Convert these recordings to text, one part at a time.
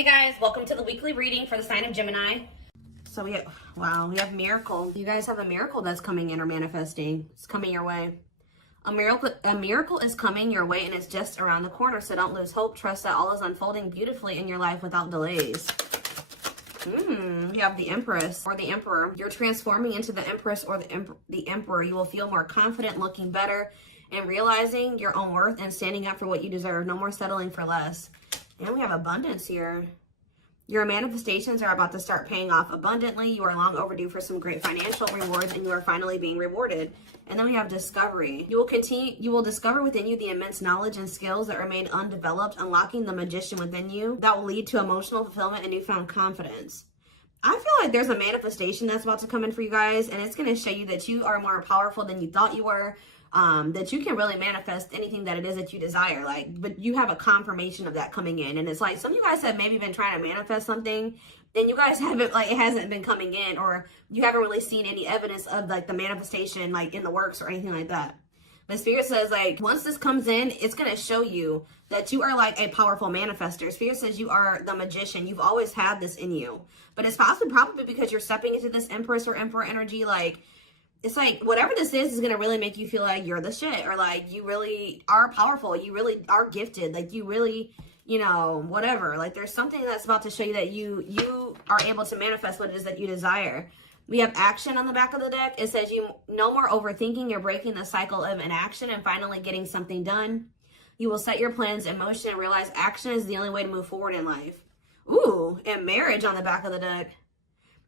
Hey guys, welcome to the weekly reading for the sign of Gemini. So we have miracle. You guys have a miracle that's coming in or manifesting. It's coming your way. A miracle is coming your way and it's just around the corner. So don't lose hope. Trust that all is unfolding beautifully in your life without delays. You have the Empress or the Emperor. You're transforming into the Empress or the Emperor. You will feel more confident, looking better, and realizing your own worth and standing up for what you deserve. No more settling for less. And we have abundance here. Your manifestations are about to start paying off abundantly. You are long overdue for some great financial rewards and you are finally being rewarded. And then we have discovery. You will discover within you the immense knowledge and skills that remain undeveloped, unlocking the magician within you that will lead to emotional fulfillment and newfound confidence. I feel like there's a manifestation that's about to come in for you guys, and it's going to show you that you are more powerful than you thought you were. That you can really manifest anything that it is that you desire, but you have a confirmation of that coming in. And it's like some of you guys have maybe been trying to manifest something and you guys haven't, it hasn't been coming in, or you haven't really seen any evidence of the manifestation in the works or anything like that. But Spirit says once this comes in, it's going to show you that you are a powerful manifester. Spirit says you are the magician. You've always had this in you, but it's probably because you're stepping into this Empress or Emperor energy. It's whatever this is going to really make you feel like you're the shit, or you really are powerful. You really are gifted. You really, whatever. There's something that's about to show you that you are able to manifest what it is that you desire. We have action on the back of the deck. It says no more overthinking. You're breaking the cycle of inaction and finally getting something done. You will set your plans in motion and realize action is the only way to move forward in life. Ooh, and marriage on the back of the deck.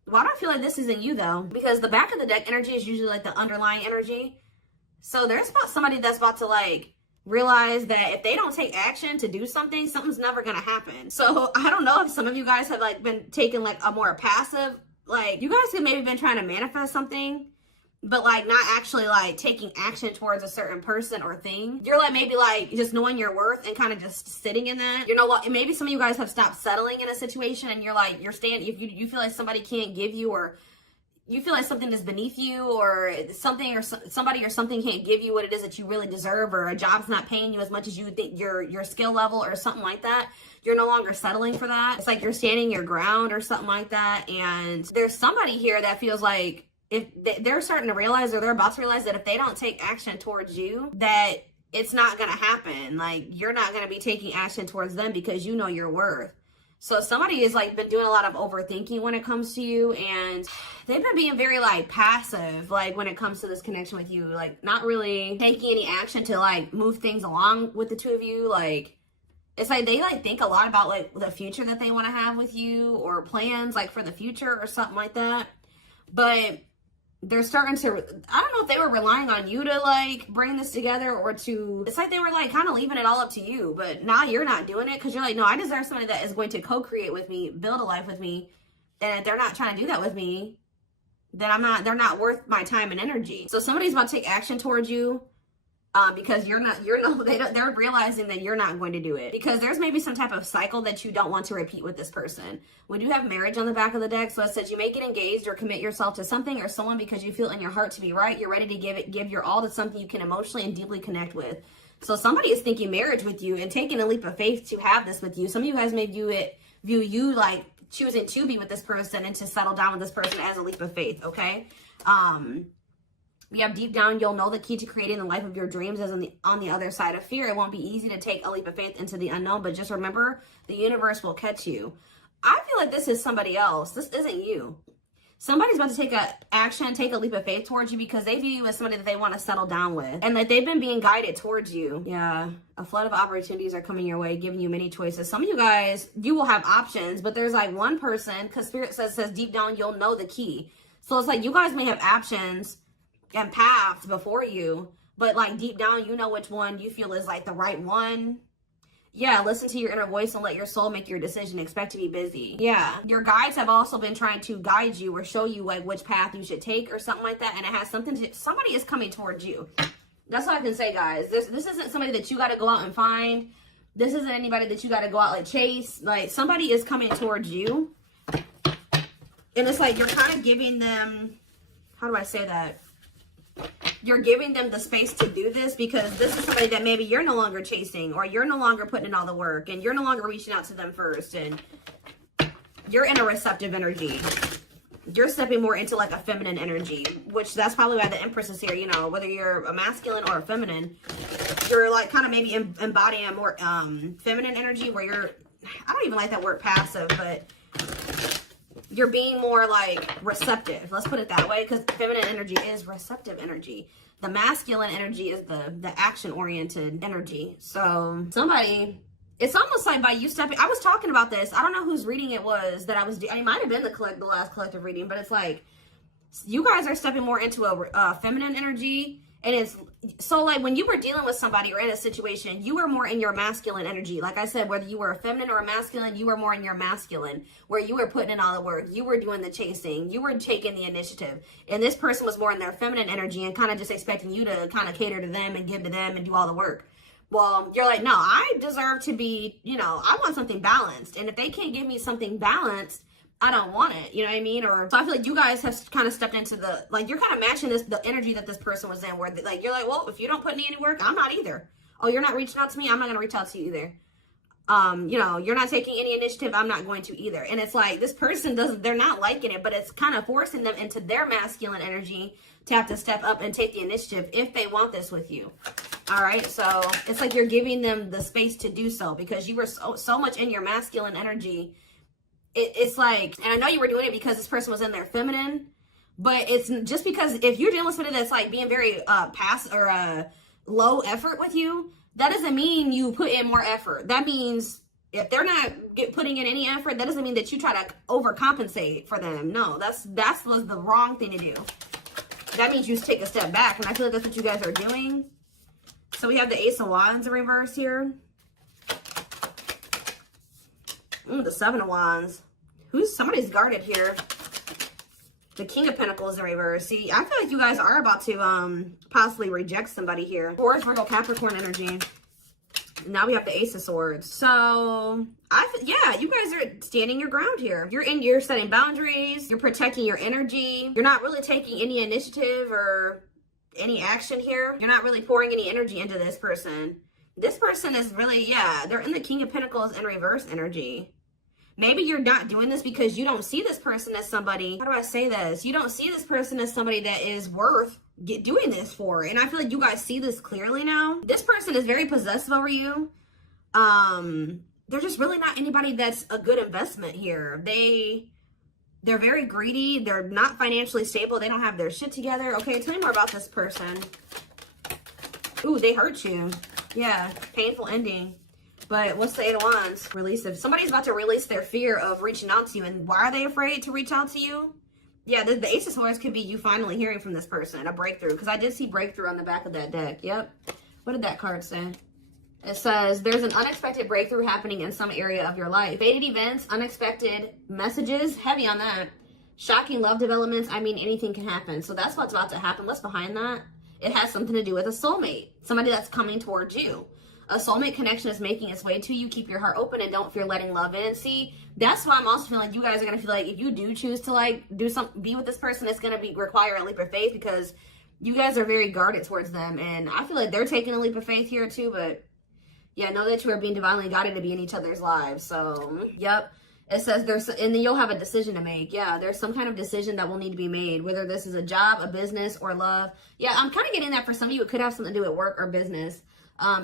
Why do I feel like this isn't you though? Because the back of the deck energy is usually the underlying energy. So there's somebody that's about to realize that if they don't take action to do something, something's never going to happen. So I don't know if some of you guys have been taking a more passive, you guys have maybe been trying to manifest something, but not actually taking action towards a certain person or thing. You're maybe just knowing your worth and kind of just sitting in that. Maybe some of you guys have stopped settling in a situation and you're staying, if you feel like somebody can't give you, or you feel like something is beneath you, or something or somebody or something can't give you what it is that you really deserve, or a job's not paying you as much as you think your skill level or something like that. You're no longer settling for that. It's you're standing your ground or something like that. And there's somebody here that feels like, if they're starting to realize, or they're about to realize, that if they don't take action towards you, that it's not going to happen. You're not going to be taking action towards them because you know your worth. So somebody has been doing a lot of overthinking when it comes to you, and they've been being very passive when it comes to this connection with you, not really taking any action to move things along with the two of you. It's they think a lot about the future that they want to have with you, or plans for the future or something like that. But they're starting to, I don't know if they were relying on you to bring this together, or to, it's they were kind of leaving it all up to you, but now you're not doing it because you're no, I deserve somebody that is going to co-create with me, build a life with me. And if they're not trying to do that with me, then they're not worth my time and energy. So somebody's about to take action towards you. Because they're realizing that you're not going to do it, because there's maybe some type of cycle that you don't want to repeat with this person. We do have marriage on the back of the deck, so it says you may get engaged or commit yourself to something or someone because you feel in your heart to be right. You're ready to give your all to something you can emotionally and deeply connect with. So somebody is thinking marriage with you and taking a leap of faith to have this with you. Some of you guys may view you choosing to be with this person and to settle down with this person as a leap of faith. Okay. We have deep down, you'll know the key to creating the life of your dreams is on the other side of fear. It won't be easy to take a leap of faith into the unknown, but just remember, the universe will catch you. I feel like this is somebody else. This isn't you. Somebody's about to take a leap of faith towards you because they view you as somebody that they want to settle down with, and that they've been being guided towards you. Yeah, a flood of opportunities are coming your way, giving you many choices. Some of you guys, you will have options, but there's one person, because Spirit says deep down, you'll know the key. So it's you guys may have options and paths before you, but deep down, you know which one you feel is the right one. Yeah, listen to your inner voice and let your soul make your decision. Expect to be busy. Yeah, your guides have also been trying to guide you or show you which path you should take or something like that, and it has somebody is coming towards you. That's all I can say, guys. This isn't somebody that you got to go out and find. This isn't anybody that you got to go out chase. Somebody is coming towards you, and it's you're kind of giving them, how do I say that? You're giving them the space to do this because this is somebody that maybe you're no longer chasing, or you're no longer putting in all the work, and you're no longer reaching out to them first. And you're in a receptive energy. You're stepping more into like a feminine energy, which that's probably why the Empress is here. You know, whether you're a masculine or a feminine, you're like kind of maybe embodying a more feminine energy where you're, I don't even like that word passive, but you're being more like receptive. Let's put it that way, because feminine energy is receptive energy. The masculine energy is the action-oriented energy. So somebody, it's almost like by you stepping, I was talking about this. I don't know whose reading it was that I was doing. It might have been the last collective reading, but it's like you guys are stepping more into a feminine energy. And it's so like when you were dealing with somebody or in a situation, you were more in your masculine energy. Like I said, whether you were a feminine or a masculine, you were more in your masculine, where you were putting in all the work. You were doing the chasing. You were taking the initiative. And this person was more in their feminine energy and kind of just expecting you to kind of cater to them and give to them and do all the work. Well, you're like, no, I deserve to be, you know, I want something balanced. And if they can't give me something balanced, I don't want it, you know what I mean? Or so I feel like you guys have kind of stepped into the, like, you're kind of matching the energy that this person was in, where like you're like, well, if you don't put in any work, I'm not either. Oh, you're not reaching out to me, I'm not gonna reach out to you either. You know, you're not taking any initiative, I'm not going to either. And it's like this person they're not liking it, but it's kind of forcing them into their masculine energy to have to step up and take the initiative if they want this with you. All right, so it's like you're giving them the space to do so because you were so much in your masculine energy. It's like, and I know you were doing it because this person was in their feminine, but it's just because if you're dealing with somebody that's like being very low effort with you, that doesn't mean you put in more effort. That means if they're not putting in any effort, that doesn't mean that you try to overcompensate for them. No, that was the wrong thing to do. That means you take a step back, and I feel like that's what you guys are doing. So we have the Ace of Wands in reverse here. The Seven of Wands. Somebody's guarded here. The King of Pentacles in reverse. See, I feel like you guys are about to possibly reject somebody here. Taurus, Virgo, Capricorn energy. Now we have the Ace of Swords. So, yeah, you guys are standing your ground here. You're setting boundaries. You're protecting your energy. You're not really taking any initiative or any action here. You're not really pouring any energy into this person. This person is really, yeah, they're in the King of Pentacles in reverse energy. Maybe you're not doing this because you don't see this person as somebody, how do I say this? You don't see this person as somebody that is worth doing this for. And I feel like you guys see this clearly now. This person is very possessive over you. They're just really not anybody that's a good investment here. They're very greedy. They're not financially stable. They don't have their shit together. Okay, tell me more about this person. Ooh, they hurt you. Yeah, painful ending. But what's the Eight of Wands? Release it. Somebody's about to release their fear of reaching out to you. And why are they afraid to reach out to you? Yeah, the Ace of Swords could be you finally hearing from this person. A breakthrough. Because I did see breakthrough on the back of that deck. Yep. What did that card say? It says, there's an unexpected breakthrough happening in some area of your life. Fated events, unexpected messages. Heavy on that. Shocking love developments. I mean, anything can happen. So that's what's about to happen. What's behind that? It has something to do with a soulmate. Somebody that's coming towards you. A soulmate connection is making its way to you. Keep your heart open and don't fear letting love in. See, that's why I'm also feeling like you guys are going to feel like if you do choose to like be with this person, it's going to require a leap of faith because you guys are very guarded towards them. And I feel like they're taking a leap of faith here too. But yeah, know that you are being divinely guided to be in each other's lives. So, yep. It says and then you'll have a decision to make. Yeah, there's some kind of decision that will need to be made, whether this is a job, a business, or love. Yeah, I'm kind of getting that for some of you. It could have something to do with work or business.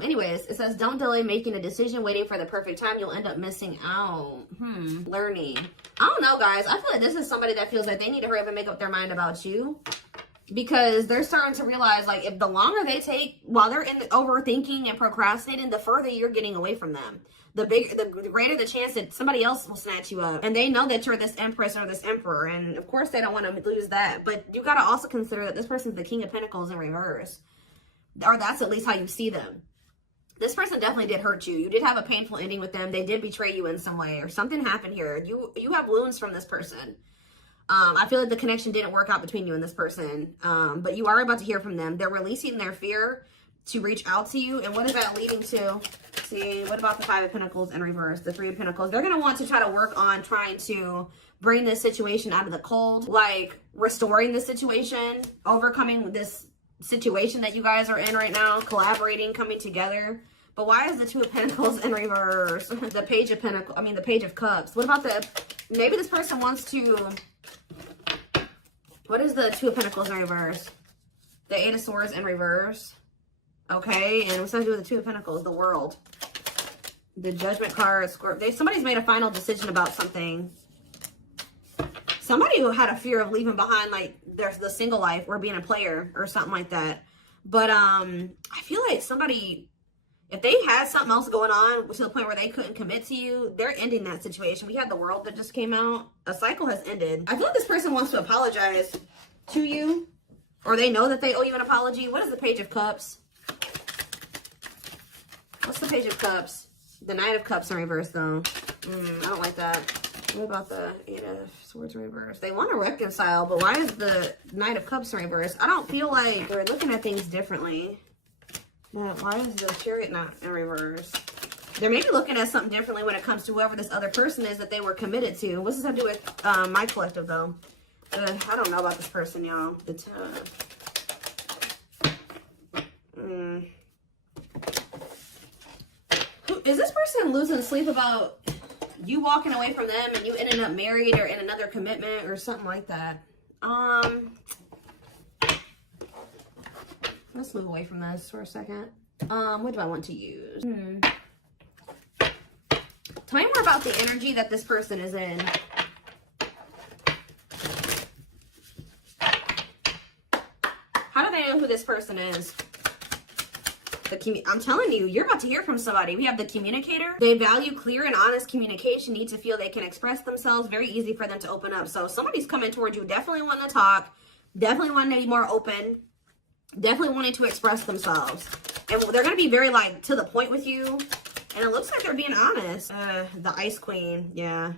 Anyways, it says, don't delay making a decision, waiting for the perfect time. You'll end up missing out. Learning. I don't know, guys. I feel like this is somebody that feels like they need to hurry up and make up their mind about you. Because they're starting to realize, like, if the longer they take, while they're in the overthinking and procrastinating, the further you're getting away from them. The greater the chance that somebody else will snatch you up. And they know that you're this empress or this emperor. And, of course, they don't want to lose that. But you got to also consider that this person's the King of Pentacles in reverse. Or that's at least how you see them. This person definitely did hurt you. You did have a painful ending with them. They did betray you in some way. Or something happened here. You have wounds from this person. I feel like the connection didn't work out between you and this person. But you are about to hear from them. They're releasing their fear to reach out to you. And what is that leading to? See, what about the Five of Pentacles in reverse? The Three of Pentacles. They're going to want to try to work on trying to bring this situation out of the cold. Like restoring the situation. Overcoming this situation that you guys are in right now. Collaborating, coming together. But why is the Two of Pentacles in reverse? The Page of Pentacles. I mean, the Page of Cups. What about the Maybe this person wants to, what is the Two of Pentacles in reverse? The Eight of Swords in reverse. Okay, and what's that to do with the Two of Pentacles? The World. The Judgment card. Somebody's made a final decision about something. Somebody who had a fear of leaving behind, like, the single life or being a player or something like that. But I feel like somebody, if they had something else going on to the point where they couldn't commit to you, they're ending that situation. We had the World that just came out. A cycle has ended. I feel like this person wants to apologize to you, or they know that they owe you an apology. What is the Page of Cups? What's the Page of Cups? The Knight of Cups in reverse, though. I don't like that. What about the Eight of Swords in reverse? They want to reconcile, but why is the Knight of Cups in reverse? I don't feel like they're looking at things differently. Why is the Chariot not in reverse? They're maybe looking at something differently when it comes to whoever this other person is that they were committed to. What's this have to do with my collective, though? I don't know about this person, y'all. Is this person losing sleep about you walking away from them and you ending up married or in another commitment or something like that? Let's move away from this for a second. What do I want to use? Tell me more about the energy that this person is in. How do they know who this person is? I'm telling you, you're about to hear from somebody. We have the Communicator. They value clear and honest communication, need to feel they can express themselves. Very easy for them to open up. So somebody's coming towards you, definitely wanting to talk, definitely wanting to be more open, definitely wanting to express themselves. And they're going to be very, like, to the point with you. And it looks like they're being honest. The Ice Queen, yeah.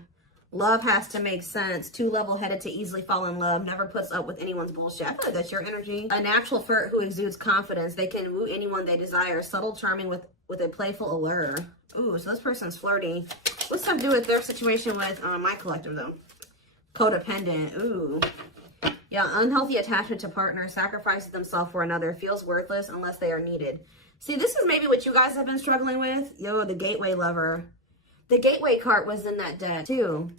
Love has to make sense. Too level-headed to easily fall in love. Never puts up with anyone's bullshit. I feel like that's your energy. A natural flirt who exudes confidence. They can woo anyone they desire. Subtle, charming with a playful allure. Ooh, so this person's flirty. What's that to do with their situation with my collective, though? Codependent. Ooh. Yeah, unhealthy attachment to partner. Sacrifices themselves for another. Feels worthless unless they are needed. See, this is maybe what you guys have been struggling with. Yo, the Gateway Lover. The Gateway card was in that deck, too.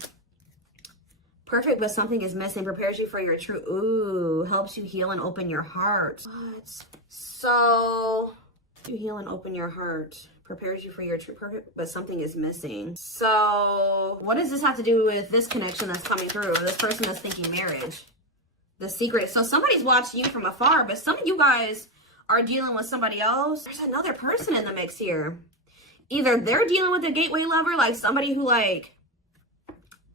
Perfect, but something is missing. Prepares you for your true... Ooh, helps you heal and open your heart. What? So, you heal and open your heart. Prepares you for your true perfect, but something is missing. So, what does this have to do with this connection that's coming through? This person that's thinking marriage. The secret. So, somebody's watching you from afar, but some of you guys are dealing with somebody else. There's another person in the mix here. Either they're dealing with a Gateway Lover, like somebody who, like,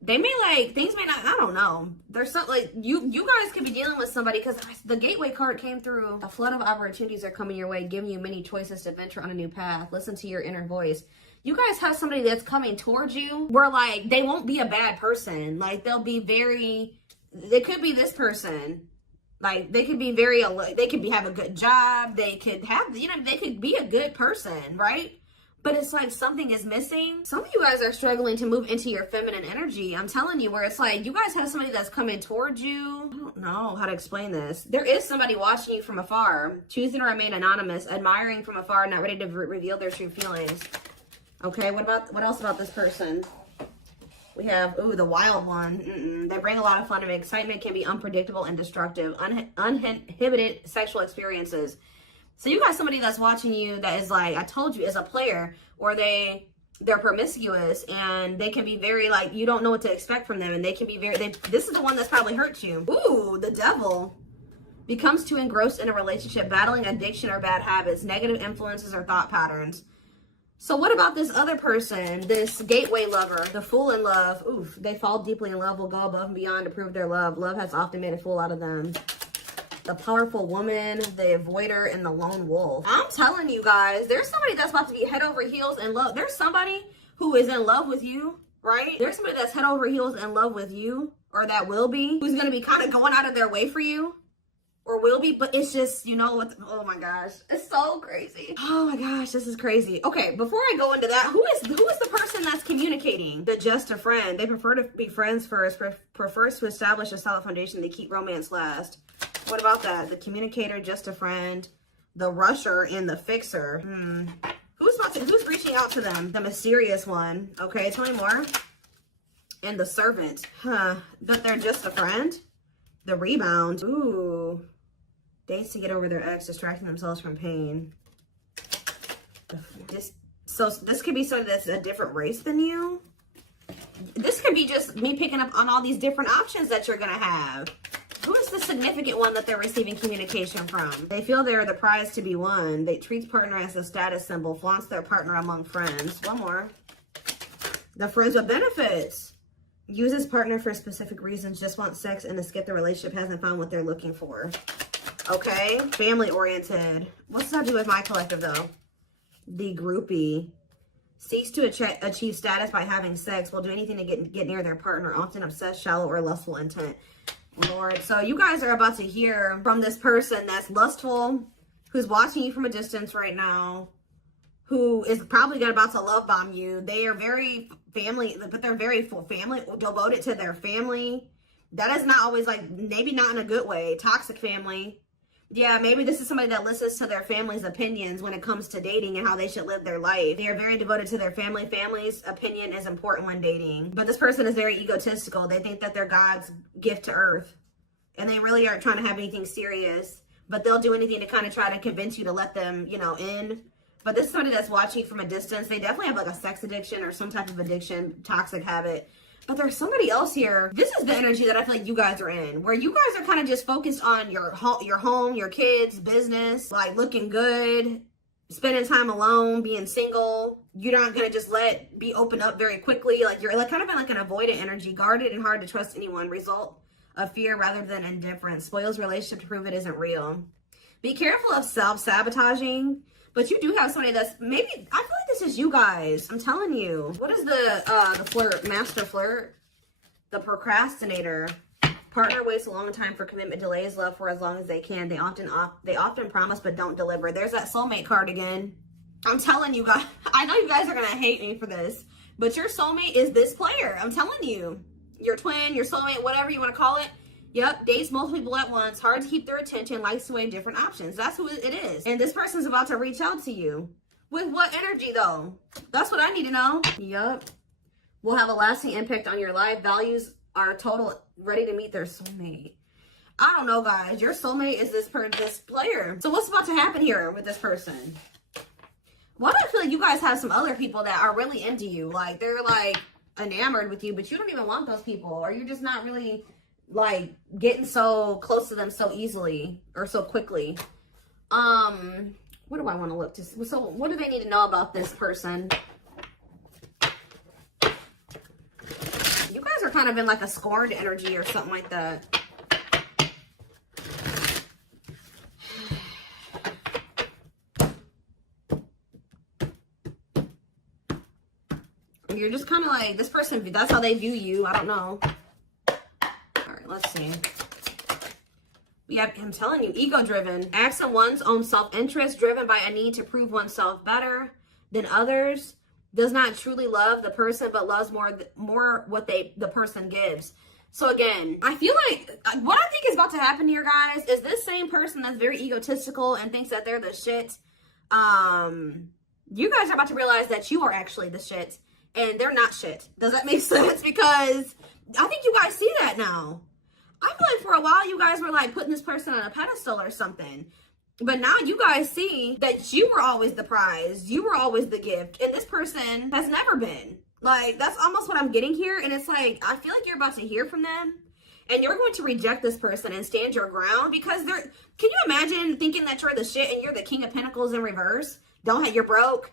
they may, like, things may not, I don't know. There's something, like, you guys could be dealing with somebody, because the Gateway card came through. A flood of opportunities are coming your way, giving you many choices to venture on a new path. Listen to your inner voice. You guys have somebody that's coming towards you where, like, they won't be a bad person. Like, they'll be very, they could be this person. Like, they could be very, they could have a good job. They could have, you know, they could be a good person, right? But it's like something is missing. Some of you guys are struggling to move into your feminine energy. I'm telling you, where it's like you guys have somebody that's coming towards you. I don't know how to explain this. There is somebody watching you from afar, choosing to remain anonymous, admiring from afar, not ready to reveal their true feelings. Okay, what else about this person? We have, ooh, the Wild One. They bring a lot of fun and excitement, can be unpredictable and destructive. Uninhibited sexual experiences. So you got somebody that's watching you that is like, I told you, is a player, or they're promiscuous, and they can be very, like, you don't know what to expect from them, and they can be very, this is the one that's probably hurt you. Ooh, the Devil. Becomes too engrossed in a relationship, battling addiction or bad habits, negative influences or thought patterns. So what about this other person, this Gateway Lover, the Fool in love? Oof, they fall deeply in love, will go above and beyond to prove their love. Love has often made a fool out of them. The Powerful Woman, the Avoider, and the Lone Wolf. I'm telling you guys, there's somebody that's about to be head over heels in love. There's somebody who is in love with you, right? There's somebody that's head over heels in love with you, or that will be, who's going to be kind of going out of their way for you, or will be, but it's just, you know what, oh my gosh, it's so crazy. Oh my gosh, this is crazy. Okay, before I go into that, who is the person that's communicating? The Just a Friend. They prefer to be friends first, prefers to establish a solid foundation. They keep romance last. What about that? The Communicator, Just a Friend, the Rusher, and the Fixer. Who's reaching out to them? The Mysterious One. Okay, tell me more. And the servant. Huh. But they're just a friend. The rebound. Ooh. Dates to get over their ex, distracting themselves from pain. So this could be somebody that's a different race than you. This could be just me picking up on all these different options that you're going to have. Who is the significant one that they're receiving communication from? They feel they're the prize to be won. They treat partner as a status symbol, flaunts their partner among friends. One more. The friends with benefits. Uses partner for specific reasons, just wants sex and to skip the relationship, hasn't found what they're looking for. Okay. Family oriented. What's that do with my collective though? The groupie. Seeks to achieve status by having sex. Will do anything to get near their partner. Often obsessed, shallow, or lustful intent. Lord. So you guys are about to hear from this person that's lustful, who's watching you from a distance right now, who is probably about to love bomb you. They are very family, but they're very family, devoted to their family. That is not always like, maybe not in a good way. Toxic family. Yeah, maybe this is somebody that listens to their family's opinions when it comes to dating and how they should live their life. They are very devoted to their family. Family's opinion is important when dating. But this person is very egotistical. They think that they're God's gift to earth. And they really aren't trying to have anything serious. But they'll do anything to kind of try to convince you to let them, you know, in. But this is somebody that's watching from a distance. They definitely have like a sex addiction or some type of addiction, toxic habit. But there's somebody else here. This is the energy that I feel like you guys are in, where you guys are kind of just focused on your home, your kids, business, like looking good, spending time alone, being single. You're not going to just be open up very quickly. Like you're like kind of in like an avoidant energy, guarded and hard to trust anyone. Result of fear rather than indifference. Spoils relationship to prove it isn't real. Be careful of self-sabotaging. But you do have somebody that's maybe, I feel like this is you guys. I'm telling you. What is the flirt, master flirt? The procrastinator. Partner waits a long time for commitment, delays love for as long as they can. They often promise but don't deliver. There's that soulmate card again. I'm telling you guys, I know you guys are going to hate me for this, but your soulmate is this player. I'm telling you. Your twin, your soulmate, whatever you want to call it. Yep, dates multiple people at once, hard to keep their attention, likes to weigh different options. That's who it is. And this person's about to reach out to you. With what energy, though? That's what I need to know. Yep. Will have a lasting impact on your life. Values are total, ready to meet their soulmate. I don't know, guys. Your soulmate is this player. So what's about to happen here with this person? Why do I feel like you guys have some other people that are really into you? Like, they're, like, enamored with you, but you don't even want those people. Or you're just not really like getting so close to them so easily or so quickly. What do I want to look to? So what do they need to know about this person? You guys are kind of in like a scorned energy or something like that. You're just kind of like, this person, that's how they view you. I don't know. Let's see. We have, I'm telling you, ego-driven. Acts on one's own self-interest, driven by a need to prove oneself better than others. Does not truly love the person, but loves more what the person gives. So again, I feel like what I think is about to happen here, guys, is this same person that's very egotistical and thinks that they're the shit. You guys are about to realize that you are actually the shit, and they're not shit. Does that make sense? Because I think you guys see that now. I feel like for a while you guys were like putting this person on a pedestal or something. But now you guys see that you were always the prize. You were always the gift. And this person has never been. Like, that's almost what I'm getting here. And it's like, I feel like you're about to hear from them. And you're going to reject this person and stand your ground. Because they're, can you imagine thinking that you're the shit and you're the King of Pentacles in reverse? You're broke.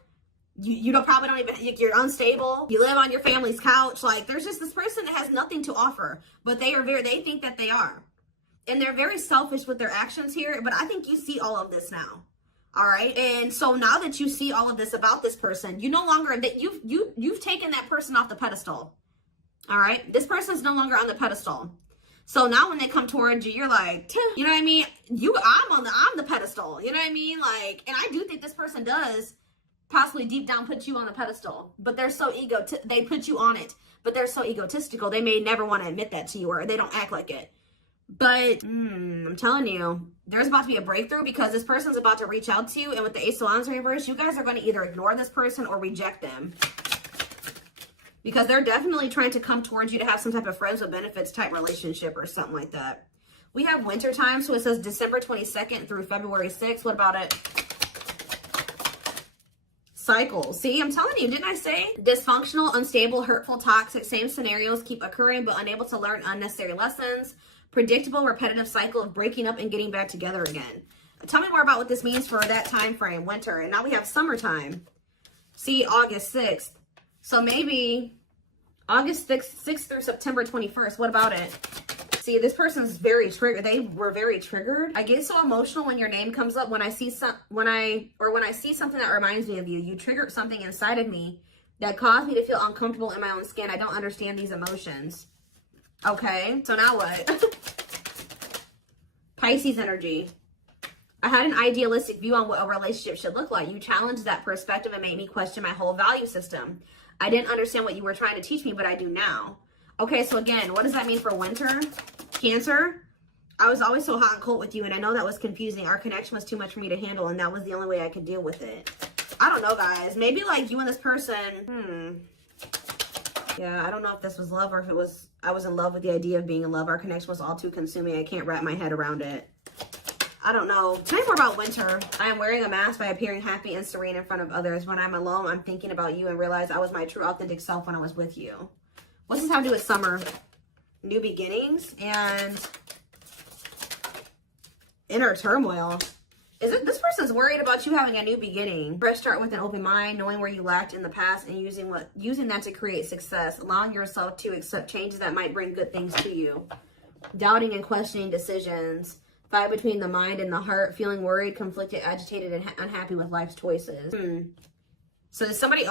You probably don't even, you're unstable. You live on your family's couch. Like, there's just this person that has nothing to offer, but they think that they are. And they're very selfish with their actions here, but I think you see all of this now. All right. And so now that you see all of this about this person, you no longer, that you've taken that person off the pedestal. All right. This person's no longer on the pedestal. So now when they come towards you, you're like, you know what I mean? I'm the pedestal. You know what I mean? Like, and I do think this person does possibly deep down put you on the pedestal, but they're so they put you on it, but they're so egotistical. They may never want to admit that to you, or they don't act like it. But I'm telling you, there's about to be a breakthrough because this person's about to reach out to you. And with the Ace of Wands reverse, you guys are going to either ignore this person or reject them. because they're definitely trying to come towards you to have some type of friends with benefits type relationship or something like that. We have winter time, so it says December 22nd through February 6th. What about it? Cycle. See, I'm telling you, didn't I say? Dysfunctional, unstable, hurtful, toxic, same scenarios keep occurring, but unable to learn unnecessary lessons. Predictable, repetitive cycle of breaking up and getting back together again. Tell me more about what this means for that time frame, winter. And now we have summertime. See, August 6th. So maybe August 6th through September 21st. What about it? See, this person's very triggered. They were very triggered. I get so emotional when your name comes up. When I see something that reminds me of you. You triggered something inside of me that caused me to feel uncomfortable in my own skin. I don't understand these emotions. Okay, so now what? Pisces energy. I had an idealistic view on what a relationship should look like. You challenged that perspective and made me question my whole value system. I didn't understand what you were trying to teach me, but I do now. Okay, so again, what does that mean for winter? Cancer. I was always so hot and cold with you, and I know that was confusing. Our connection was too much for me to handle, and that was the only way I could deal with it. I don't know, guys. Maybe like you and this person, yeah, I don't know if this was love or if it was, I was in love with the idea of being in love. Our connection was all too consuming. I can't wrap my head around it. I don't know. Tell me more about winter. I am wearing a mask by appearing happy and serene in front of others. When I'm alone, I'm thinking about you and realize I was my true authentic self when I was with you. What's this have to do with summer? New beginnings and inner turmoil. Is it this person's worried about you having a new beginning? Fresh start with an open mind, knowing where you lacked in the past and using that to create success, allowing yourself to accept changes that might bring good things to you. Doubting and questioning decisions. Fight between the mind and the heart, feeling worried, conflicted, agitated, and unhappy with life's choices. So somebody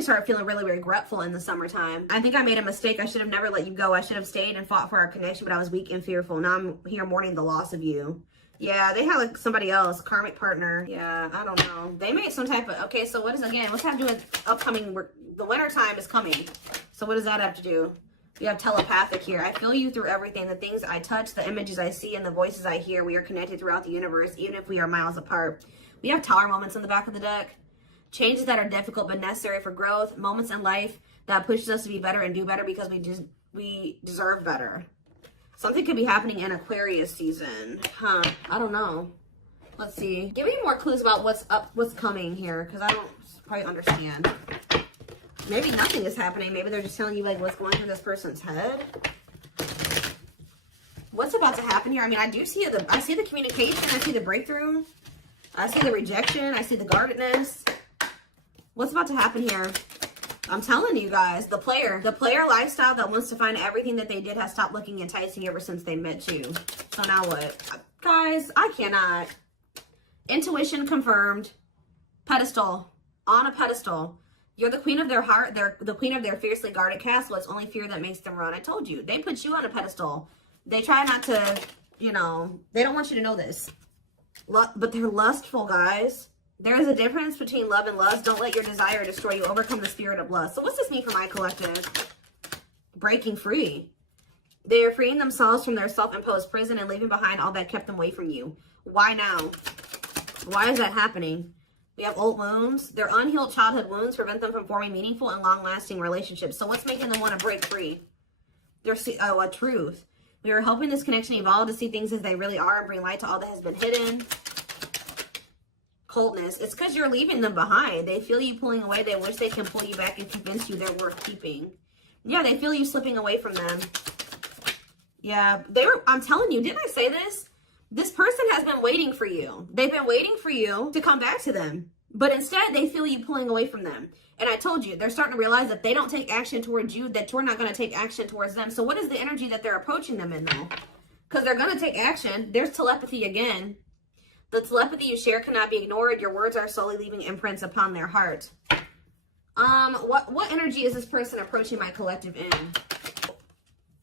started feeling really regretful in the summertime. I think I made a mistake. I should have never let you go. I should have stayed and fought for our connection, but I was weak and fearful. Now I'm here mourning the loss of you. Yeah, they had like somebody else, karmic partner. Yeah, I don't know. They made some type of, okay, so what is, again, what's have to do with upcoming, the winter time is coming. So what does that have to do? We have telepathic here. I feel you through everything. The things I touch, the images I see, and the voices I hear. We are connected throughout the universe, even if we are miles apart. We have tower moments in the back of the deck. Changes that are difficult but necessary for growth. Moments in life that pushes us to be better and do better because we deserve better. Something could be happening in Aquarius season. I don't know. Let's see. Give me more clues about what's coming here, because I don't quite understand. Maybe nothing is happening. Maybe they're just telling you like what's going through this person's head. What's about to happen here? I mean, I see the communication. I see the breakthrough. I see the rejection. I see the guardedness. What's about to happen here? I'm telling you guys, the player lifestyle that wants to find everything that they did has stopped looking enticing ever since they met you. So now what? Guys, I cannot. Intuition confirmed. Pedestal. On a pedestal. You're the queen of their heart. They're the queen of their fiercely guarded castle. It's only fear that makes them run. I told you. They put you on a pedestal. They try not to, they don't want you to know this. But they're lustful, guys. There is a difference between love and lust. Don't let your desire destroy you. Overcome the spirit of lust. So what's this mean for my collective? Breaking free. They are freeing themselves from their self-imposed prison and leaving behind all that kept them away from you. Why now? Why is that happening? We have old wounds. Their unhealed childhood wounds prevent them from forming meaningful and long-lasting relationships. So what's making them want to break free? A truth. We are helping this connection evolve to see things as they really are and bring light to all that has been hidden. Coldness. It's because you're leaving them behind. They feel you pulling away. They wish they can pull you back and convince you they're worth keeping. Yeah, they feel you slipping away from them. Yeah, I'm telling you, didn't I say this? This person has been waiting for you. They've been waiting for you to come back to them. But instead, they feel you pulling away from them. And I told you, they're starting to realize that they don't take action towards you, that you're not going to take action towards them. So what is the energy that they're approaching them in, though? Because they're going to take action. There's telepathy again. The telepathy you share cannot be ignored. Your words are slowly leaving imprints upon their heart. What energy is this person approaching my collective in?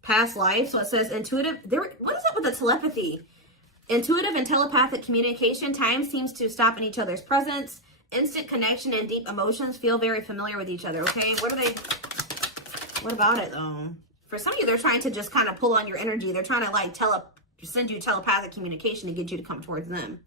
Past life. So it says intuitive. What is up with the telepathy? Intuitive and telepathic communication. Time seems to stop in each other's presence. Instant connection and deep emotions feel very familiar with each other. Okay, what about it though? For some of you, they're trying to just kind of pull on your energy. They're trying to like send you telepathic communication to get you to come towards them.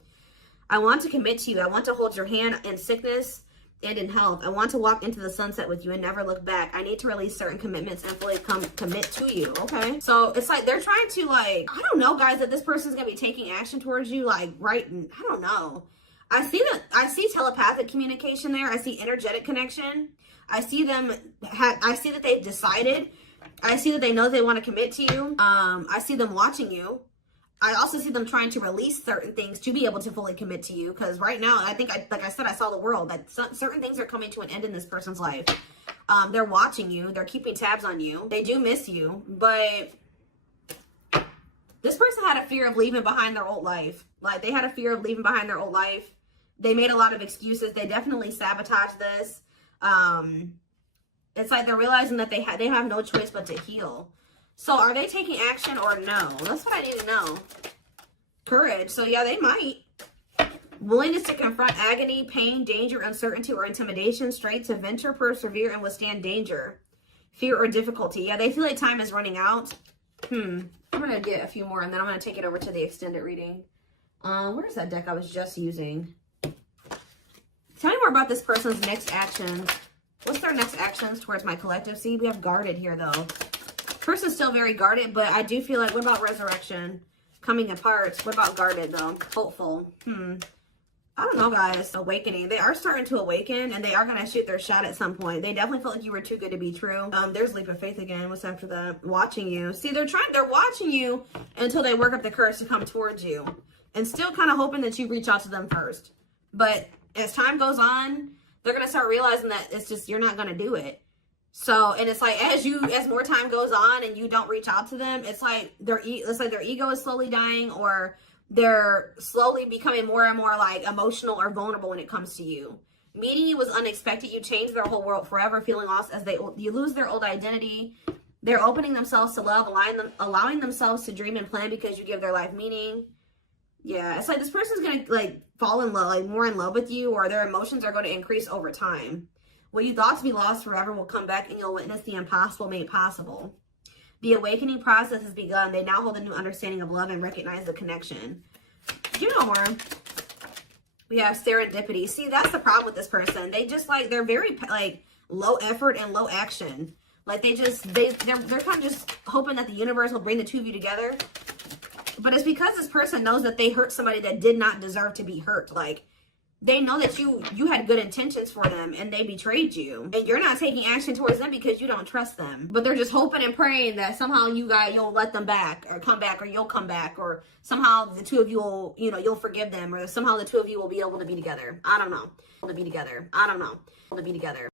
I want to commit to you. I want to hold your hand in sickness and in health. I want to walk into the sunset with you and never look back. I need to release certain commitments and fully commit to you. Okay. So it's like they're trying to, like, I don't know, guys, that this person's going to be taking action towards you, like, right. I don't know. I see telepathic communication there. I see energetic connection. I see them, I see that they've decided. I see that they know they want to commit to you. I see them watching you. I also see them trying to release certain things to be able to fully commit to you. Because right now, I think, like I said, I saw the world. That certain things are coming to an end in this person's life. They're watching you. They're keeping tabs on you. They do miss you. But this person had a fear of leaving behind their old life. Like, they had a fear of leaving behind their old life. They made a lot of excuses. They definitely sabotaged this. It's like they're realizing that they have no choice but to heal. So are they taking action or no? That's what I need to know. Courage. So yeah, they might. Willingness to confront agony, pain, danger, uncertainty, or intimidation. Strength to venture, persevere, and withstand danger. Fear or difficulty. Yeah, they feel like time is running out. I'm going to get a few more and then I'm going to take it over to the extended reading. Where's that deck I was just using? Tell me more about this person's next actions. What's their next actions towards my collective? See, we have guarded here though. Person's still very guarded, but I do feel like, what about resurrection? Coming apart. What about guarded though? Hopeful. I don't know, guys. Awakening. They are starting to awaken and they are going to shoot their shot at some point. They definitely feel like you were too good to be true. There's leap of faith again. What's after that? Watching you. See, they're watching you until they work up the courage to come towards you and still kind of hoping that you reach out to them first. But as time goes on, they're going to start realizing that it's just, you're not going to do it. So, and it's like, as more time goes on and you don't reach out to them, it's like their ego is slowly dying, or they're slowly becoming more and more like emotional or vulnerable when it comes to you. Meeting you was unexpected. You changed their whole world forever, feeling lost as you lose their old identity. They're opening themselves to love, allowing themselves to dream and plan because you give their life meaning. Yeah, it's like this person's going to like fall in love, like more in love with you, or their emotions are going to increase over time. What you thought to be lost forever will come back and you'll witness the impossible made possible. The awakening process has begun. They now hold a new understanding of love and recognize the connection. You know more. We have serendipity. See, that's the problem with this person. They just like, they're very like low effort and low action. Like they're kind of just hoping that the universe will bring the two of you together. But it's because this person knows that they hurt somebody that did not deserve to be hurt. Like, they know that you had good intentions for them and they betrayed you. And you're not taking action towards them because you don't trust them. But they're just hoping and praying that somehow you'll let them back or come back, or you'll come back, or somehow the two of you will, you'll forgive them, or somehow the two of you will be able to be together. I don't know. To be together. I don't know. To be together.